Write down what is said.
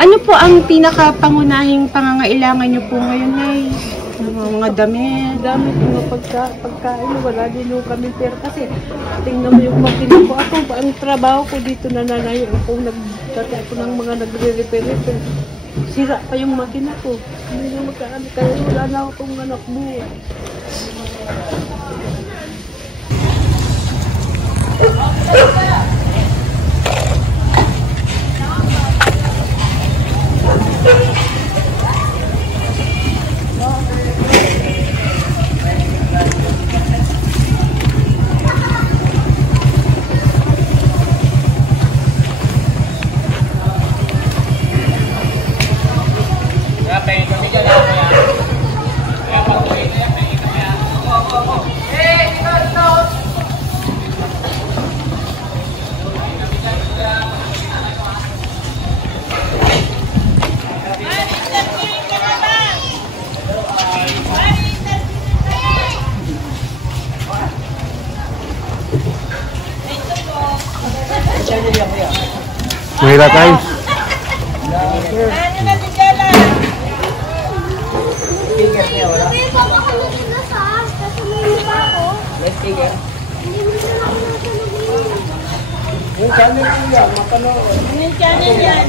Ano po ang pinaka-pangunahing pangangailangan niyo po ngayon, Nay? Mga damit? Damit, mga pagkain, wala din yung kami pera kasi tingnan mo yung makina ko. Ako, ang trabaho ko dito nananayo ako, nagtati ako ng mga nagre-repair. Sira pa yung makina ko. Hindi na magkaan, kaya wala na akong anak buhay. Mahira tayo. Yung channel yan, mapanood. Yung channel yan.